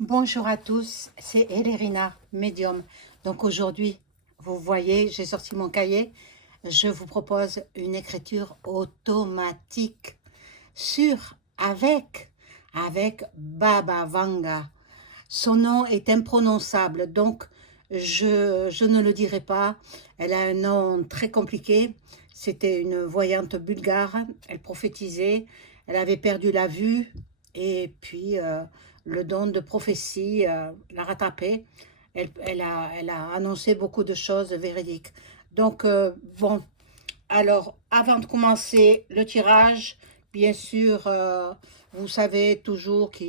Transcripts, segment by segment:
Bonjour à tous, c'est Elerina, médium. Donc aujourd'hui, vous voyez, j'ai sorti mon cahier. Je vous propose une écriture automatique sur avec Baba Vanga. Son nom est imprononçable, donc je ne le dirai pas. Elle a un nom très compliqué. C'était une voyante bulgare. Elle prophétisait. Elle avait perdu la vue et puis le don de prophétie l'a rattrapée. Elle a annoncé beaucoup de choses véridiques. Donc, bon, alors, avant de commencer le tirage, bien sûr, vous savez toujours que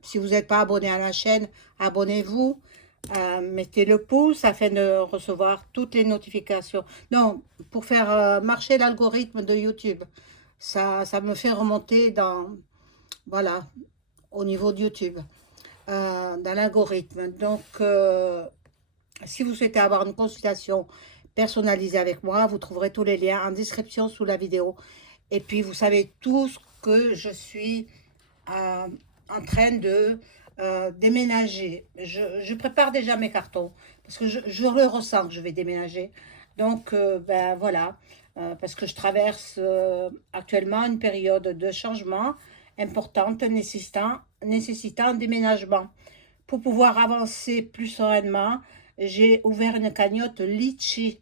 si vous n'êtes pas abonné à la chaîne, abonnez-vous. Mettez le pouce afin de recevoir toutes les notifications. Non, pour faire marcher l'algorithme de YouTube. Ça me fait remonter voilà, au niveau de YouTube, dans l'algorithme. Donc, si vous souhaitez avoir une consultation personnalisée avec moi, vous trouverez tous les liens en description sous la vidéo. Et puis, vous savez tous que je suis euh, en train de déménager. Je prépare déjà mes cartons parce que je le ressens que je vais déménager. Donc, ben voilà, parce que je traverse actuellement une période de changement importante nécessitant un déménagement. Pour pouvoir avancer plus sereinement, j'ai ouvert une cagnotte Litchi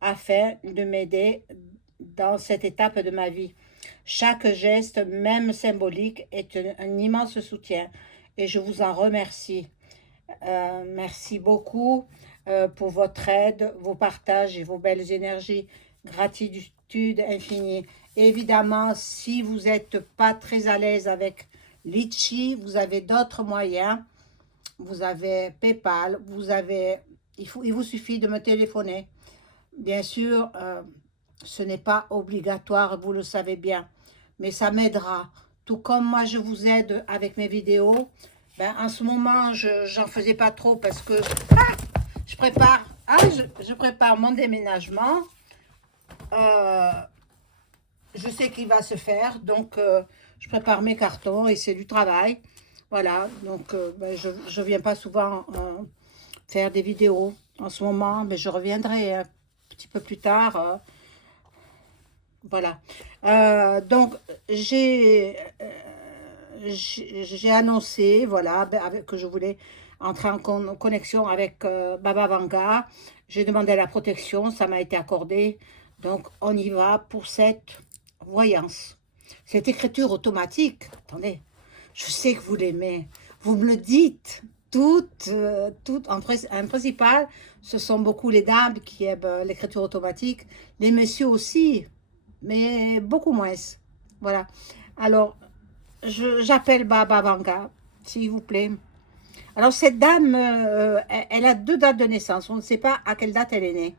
afin de m'aider dans cette étape de ma vie. Chaque geste, même symbolique, est un immense soutien et je vous en remercie. Merci beaucoup pour votre aide, vos partages et vos belles énergies. Gratitude infinie. Et évidemment, si vous n'êtes pas très à l'aise avec Litchi, vous avez d'autres moyens. Vous avez PayPal, il vous suffit de me téléphoner. Bien sûr, ce n'est pas obligatoire, vous le savez bien, mais ça m'aidera. Tout comme moi, je vous aide avec mes vidéos. Ben, en ce moment, j'en faisais pas trop parce que je prépare, je prépare mon déménagement. Euh, je sais qu'il va se faire, donc je prépare mes cartons et c'est du travail. Voilà, donc ben, je viens pas souvent faire des vidéos en ce moment, mais je reviendrai un petit peu plus tard. Voilà. Donc, j'ai annoncé, voilà, ben, que je voulais entrer en connexion avec Baba Vanga. J'ai demandé la protection, ça m'a été accordé. Donc, on y va pour cette voyance. Cette écriture automatique, attendez, je sais que vous l'aimez. Vous me le dites. En principal, ce sont beaucoup les dames qui aiment l'écriture automatique. Les messieurs aussi, mais beaucoup moins. Voilà. Alors, j'appelle Baba Vanga, s'il vous plaît. Alors, cette dame, elle a deux dates de naissance. On ne sait pas à quelle date elle est née.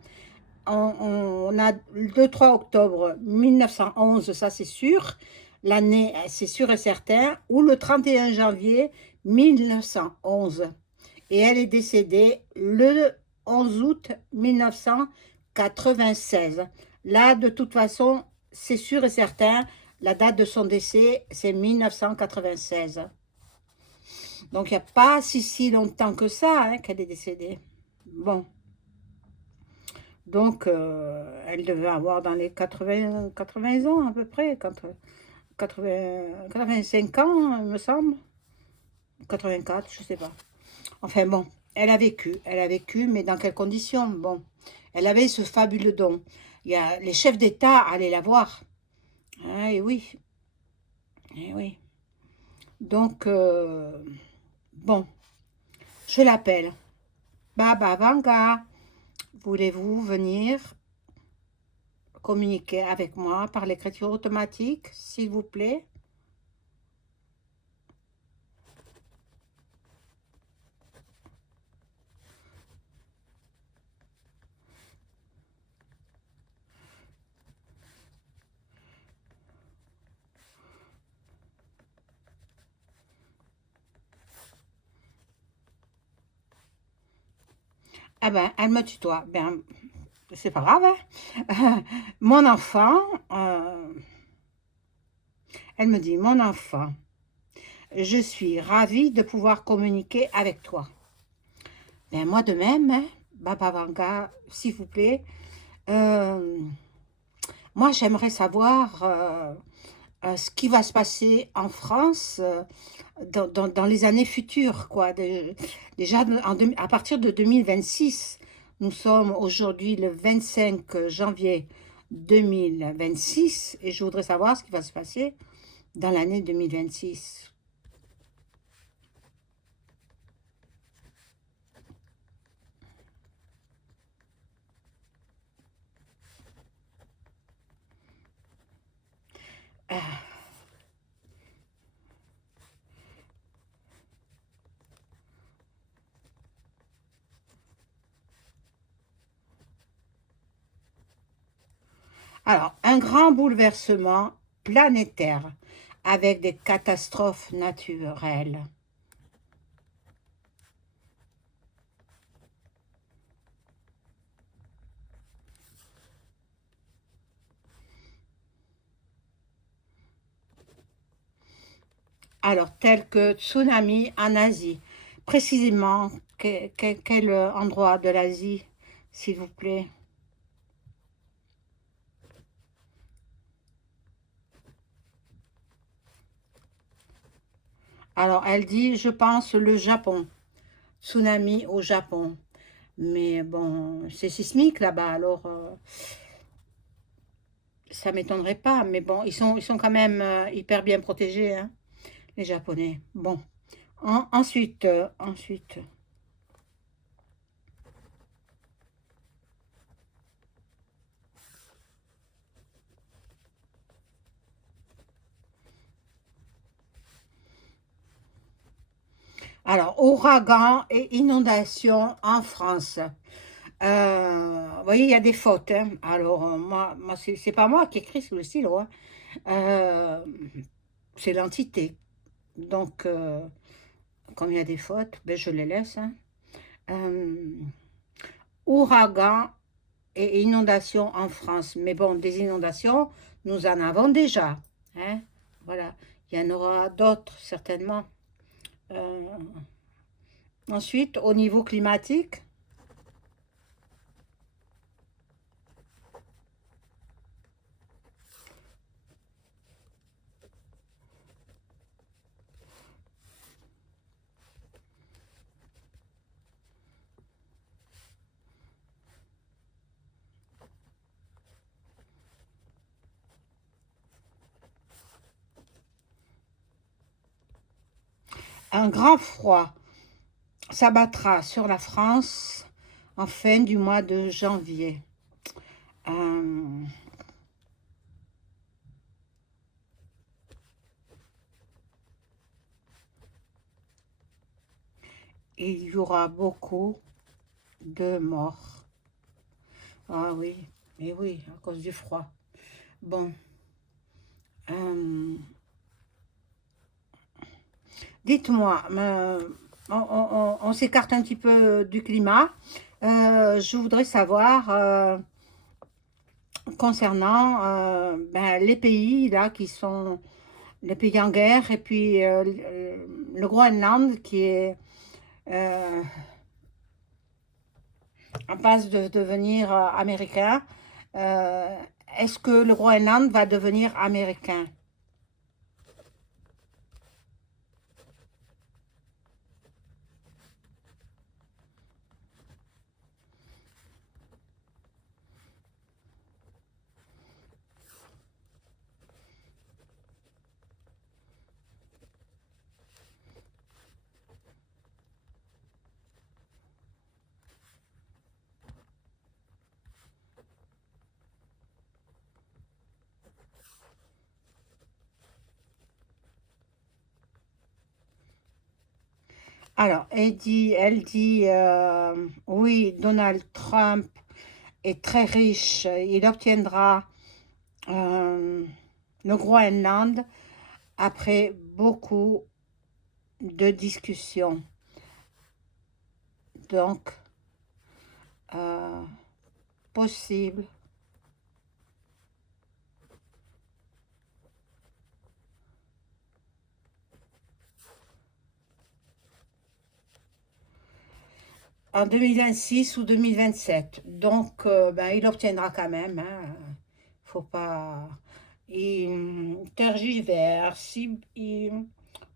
On a le 3 octobre 1911, ça c'est sûr. L'année, c'est sûr et certain. Ou le 31 janvier 1911. Et elle est décédée le 11 août 1996. Là, de toute façon, c'est sûr et certain, la date de son décès, c'est 1996. Donc, il n'y a pas si longtemps que ça qu'elle est décédée. Bon, donc elle devait avoir dans les 80 ans à peu près, 85 ans, il me semble. 84, je ne sais pas. Enfin bon, elle a vécu, mais dans quelles conditions? Bon, elle avait ce fabuleux don. Il y a les chefs d'État allaient la voir. Ah, et oui, et oui. Donc, bon, je l'appelle. Baba Vanga, voulez-vous venir communiquer avec moi par l'écriture automatique, s'il vous plaît? Ah ben, elle me tutoie. Ben, c'est pas grave, hein. Mon enfant, elle me dit, mon enfant, Je suis ravie de pouvoir communiquer avec toi. Ben, moi de même, hein, Baba Vanga, s'il vous plaît. Euh, Moi, j'aimerais savoir ce qui va se passer en France dans les années futures, quoi. Déjà, à partir de 2026, nous sommes aujourd'hui le 25 janvier 2026, et je voudrais savoir ce qui va se passer dans l'année 2026. Alors, un grand bouleversement planétaire avec des catastrophes naturelles. Alors, tel que tsunami en Asie. Précisément, quel endroit de l'Asie, s'il vous plaît? Alors, elle dit, je pense, le Japon. Tsunami au Japon. Mais bon, c'est sismique là-bas, alors ça m'étonnerait pas. Mais bon, ils sont quand même hyper bien protégés, hein, les Japonais. Bon, ensuite, alors, ouragan et inondations en France. Vous voyez, il y a des fautes, hein. Alors, moi c'est pas moi qui écris sous le stylo, hein. Euh, c'est l'entité. Donc, comme il y a des fautes, ben, je les laisse, hein. Euh, Ouragan et inondations en France. Mais bon, des inondations, nous en avons déjà, hein. Voilà. Il y en aura d'autres, certainement. Euh, Ensuite, au niveau climatique, un grand froid s'abattra sur la France en fin du mois de janvier. Euh, il y aura beaucoup de morts. Ah oui, mais oui, à cause du froid. Bon, euh, dites-moi, on s'écarte un petit peu du climat. Je voudrais savoir concernant ben, les pays là qui sont les pays en guerre et puis le Groenland qui est euh, en passe de devenir américain. Euh, Est-ce que le Groenland va devenir américain? Alors, elle dit oui, Donald Trump est très riche, il obtiendra euh, le Groenland après beaucoup de discussions. Donc, euh, possible. en 2026 ou 2027. Donc, ben, il obtiendra quand même. Hein. Faut pas... Il tergiverse.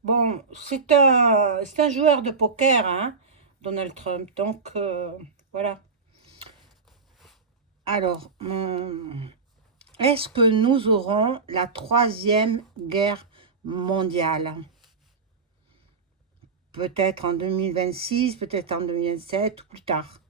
Bon, c'est un joueur de poker, hein, Donald Trump. Donc, voilà. Alors, est-ce que nous aurons la troisième guerre mondiale? Peut-être en 2026, peut-être en 2027 ou plus tard.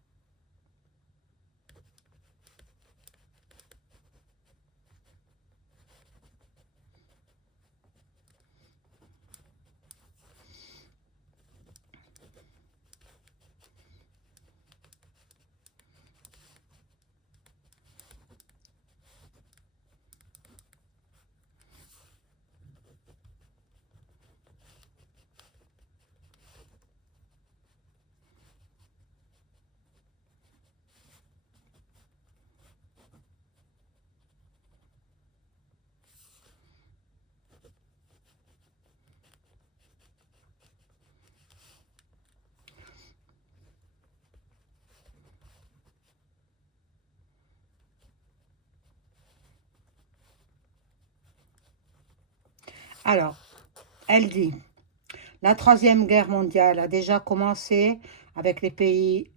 Alors, elle dit, la troisième guerre mondiale a déjà commencé avec les pays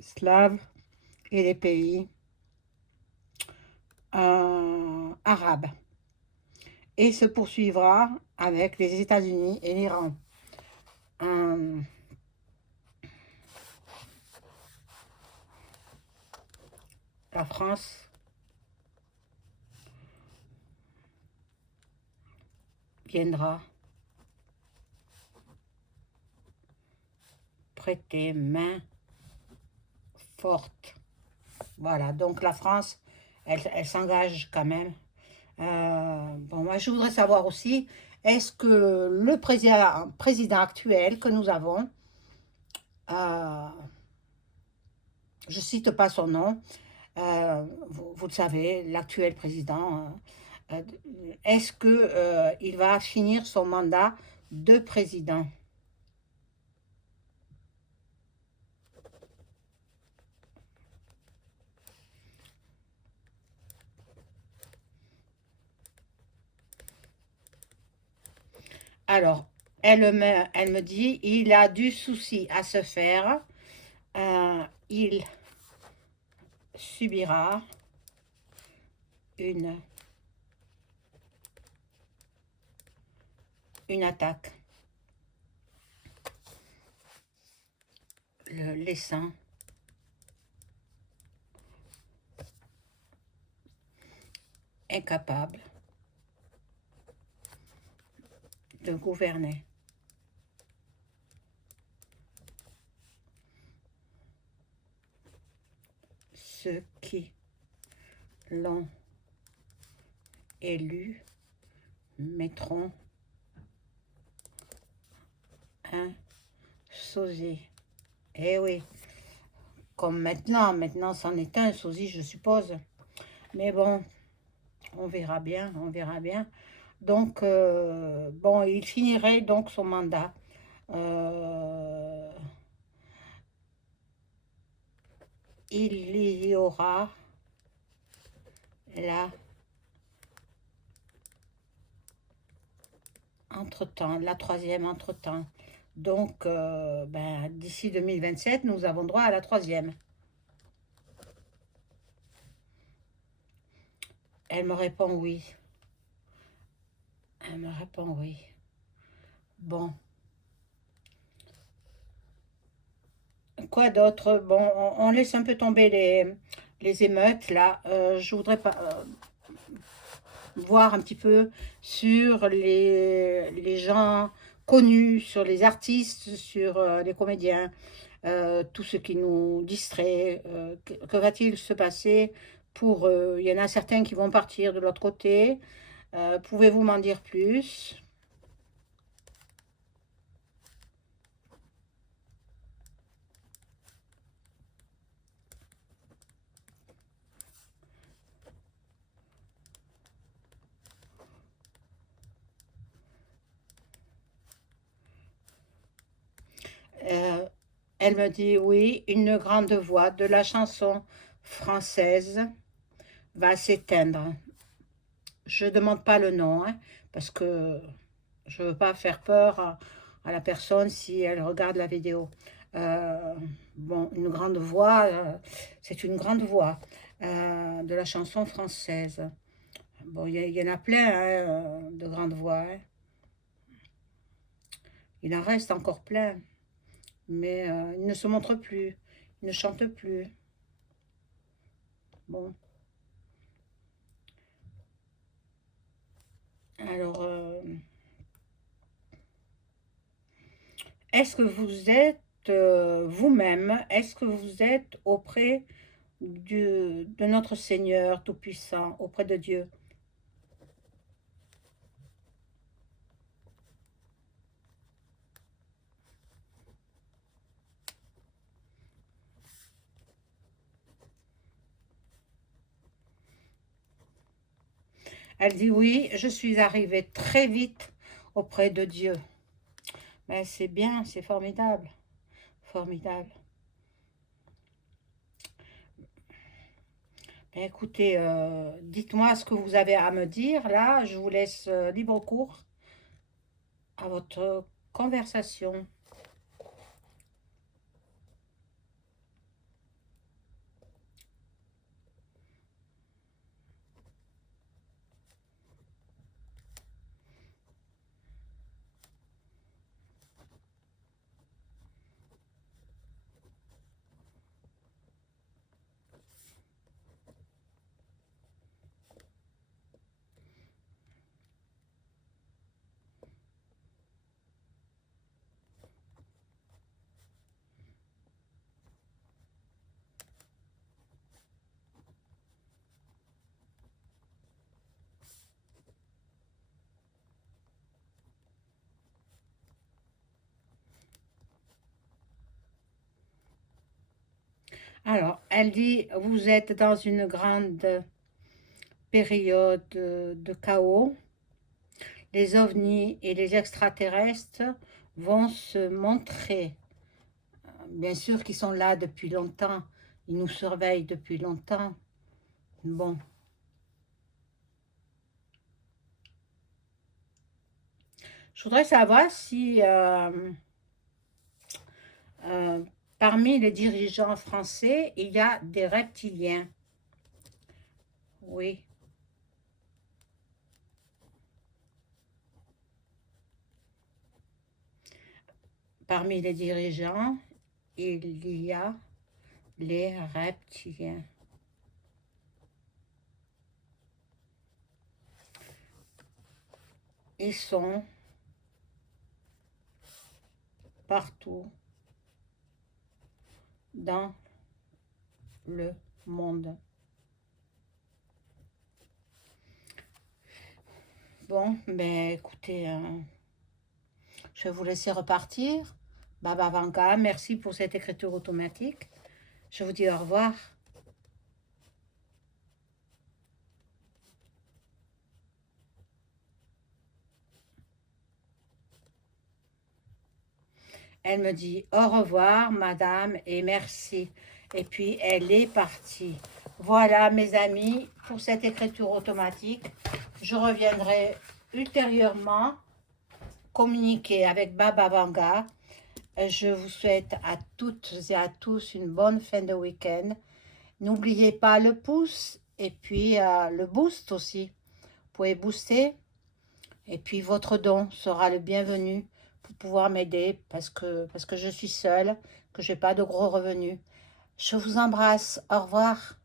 slaves et les pays arabes et se poursuivra avec les États-Unis et l'Iran. Euh, la France viendra prêter main forte. Voilà, donc la France, elle s'engage quand même. Bon, moi, je voudrais savoir aussi, est-ce que le président actuel que nous avons, euh, je cite pas son nom, vous le savez, l'actuel président, euh, est-ce que il va finir son mandat de président? Alors, elle me dit, il a du souci à se faire, il subira une, une attaque, le laissant incapable de gouverner. Ceux qui l'ont élu mettront un sosie. Eh oui, comme maintenant c'en est un sosie, je suppose. Mais bon, on verra bien, on verra bien. Donc, bon, il finirait donc son mandat. Euh, il y aura là, entre-temps, la troisième entre-temps. Donc, ben, d'ici 2027, nous avons droit à la troisième. Elle me répond oui. Elle me répond oui. Bon. Quoi d'autre? Bon, on laisse un peu tomber les émeutes, là. Je voudrais pas, voir un petit peu sur les gens connus, sur les artistes, sur les comédiens, tout ce qui nous distrait. Que va-t-il se passer pour eux? Il y en a certains qui vont partir de l'autre côté. Pouvez-vous m'en dire plus? Euh, Elle me dit, oui, une grande voix de la chanson française va s'éteindre. Je ne demande pas le nom, hein, parce que je ne veux pas faire peur à la personne si elle regarde la vidéo. Euh, bon, une grande voix, c'est une grande voix de la chanson française. Bon, il y en a plein hein, de grandes voix. Hein. Il en reste encore plein, mais ils ne se montrent plus, ils ne chantent plus. Bon, alors, est-ce que vous êtes vous-même, est-ce que vous êtes auprès de notre Seigneur Tout-Puissant, auprès de Dieu? Elle dit oui, je suis arrivée très vite auprès de Dieu. Mais c'est bien, c'est formidable, formidable. Ben, écoutez, dites-moi ce que vous avez à me dire. Là, je vous laisse libre cours à votre conversation. Alors, elle dit, vous êtes dans une grande période de chaos. Les ovnis et les extraterrestres vont se montrer. Bien sûr qu'ils sont là depuis longtemps. Ils nous surveillent depuis longtemps. Bon. Je voudrais savoir si euh, parmi les dirigeants français, il y a des reptiliens. Oui. Parmi les dirigeants, il y a les reptiliens. Ils sont partout dans le monde. Bon, ben écoutez, je vais vous laisser repartir. Baba Vanga, merci pour cette écriture automatique. Je vous dis au revoir. Elle me dit au revoir, madame, et merci. Et puis, elle est partie. Voilà, mes amis, pour cette écriture automatique. Je reviendrai ultérieurement communiquer avec Baba Vanga. Je vous souhaite à toutes et à tous une bonne fin de week-end. N'oubliez pas le pouce et puis le boost aussi. Vous pouvez booster et puis votre don sera le bienvenu pour pouvoir m'aider parce que je suis seule, que je n'ai pas de gros revenus. Je vous embrasse. Au revoir.